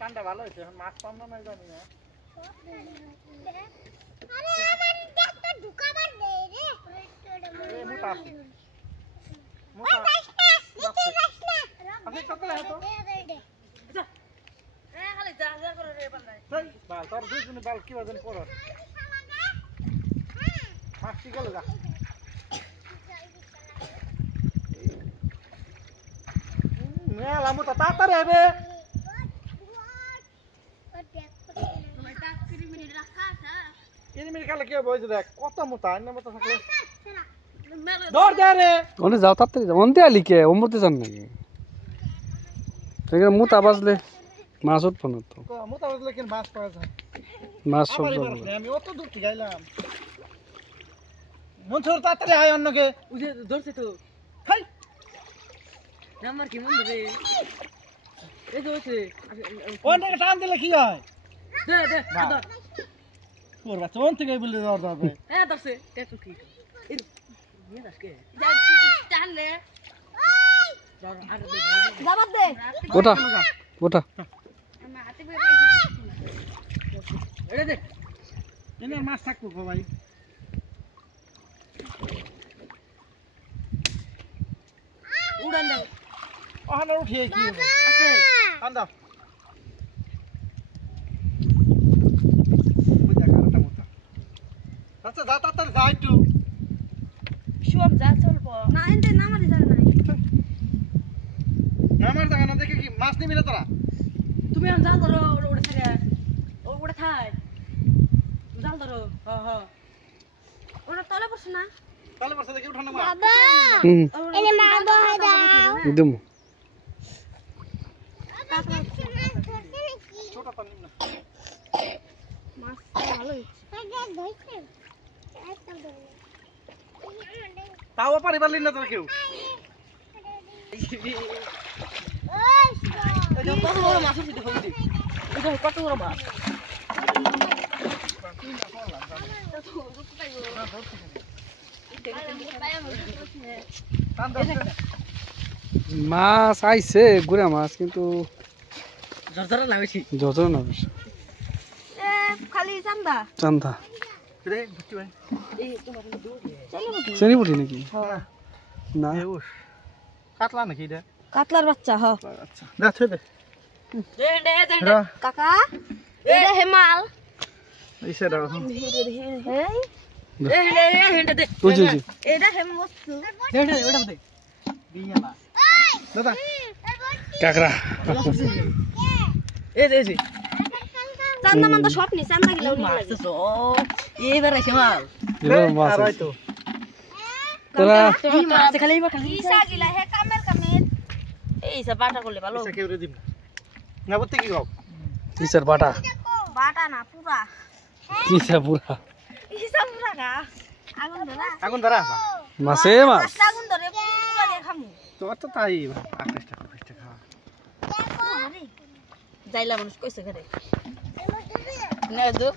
ঠান্ডা ভালো হয়েছে এখন মাছ পাম না জানি না আরে আমার দেখতে ঢুকাবার দেই রে এ মোটা মোটা আপনি কত লাগে তো খালি যা যা করে রে বান্দাই বাল তোর দুইজনে বাল কি বাজন করো মাছ কি গেল যা মেলা মোটা তাড়াতাড়ি হবে কিরিমিরি কালে কি হবে ওই যে দেখ কত মোটা অন্য মোটা থাকলে দৌড় দে রে ওনে যাও তাড়াতাড়ি যাও অন্তে আলি কে ওমরতে যান নাকি সেখানে মুতা বাজলে মাছ উঠবো না তো মোটা বাজলে কি মাছ পাওয়া যায় মাছ সব আমি অত দূর থেকে আইলাম মনসুর তাড়াতাড়ি আয় অন্যকে উজে ধরছে তো হাই নাম্বার কি মন রে এই ধরছে ওইটাকে টান দিলে কি হয় দে দে ধর তোর বাচ্চা ওন থেকে বলে দেওয়ার যাবে এ ধরছে দেখো কি এই নিয়ে আসকে টানলে ধর আর দে জবাব দে ওটা ওটা আমার হাতে করে পাইছি এটা দে এনে মাছ থাকবো গো ভাই উড়ান দাও ওখানে উঠিয়ে কি হবে আছে টান দাও বুঝা কারটা মোটা আচ্ছা যা তাড়াতাড়ি যা একটু শুয়াম যা চলবো না এন্তে নামারে যায় না আমার জায়গা না দেখে কি মাছ নিবি না তোরা তুমি আম জাল ধরো ওড়ে থাকে ওড়ে থাই জাল ধরো হ্যাঁ ওটা তলে বসে না তাহলে বসে দেখি উঠানো মাছ বাবা হুম এনে মা বহে দাও একদম ছোট তো নিম না মাছ ভালোই তাও পারি না তোরা কেউ এটা কত বড় মাছ হইছে দেখো দিদি এটা কত বড় মাছ মাছ আইছে গুড়া মাছ কিন্তু জরজরা লাগাইছি যতন না বেশি এ খালি চান্দা চান্দা রে বুঝছি ভাই এই তোমার দূর চেনি বুটি নাকি হ্যাঁ না এউস কাটলা নাকি এটা কাতলার বাচ্চা হ আচ্ছা না ছেড়ে দে দে কাকা এটা হেমাল ইসে দাও এই হেন্ডা দে ওই যে এটা হেমবস্তু হেডে ওটা দে বিয়ালা দাদা কাকড়া এই যে চান্দা মান্দা সব নি চান্দা গিলাও নি মারতেছ এই বেরে হেমাল এবার মাছ আর আছে। হয়তো তোরা এই মাছ খালি ইসা গিলা হে কামের এই সব বাটা করলে ভালো ইসে কেউ রে দিম না বলতে কি গাও কিসের বাটা বাটা না পুরা কিসা পুরা ইসা পুরা গা আগুন ধরা মাছে মাছ আগুন ধরে পুরা দিয়ে খামু তোর তো তাই 28 টাকা খাওয়া যাইলা মানুষ কইছে ঘরে না দু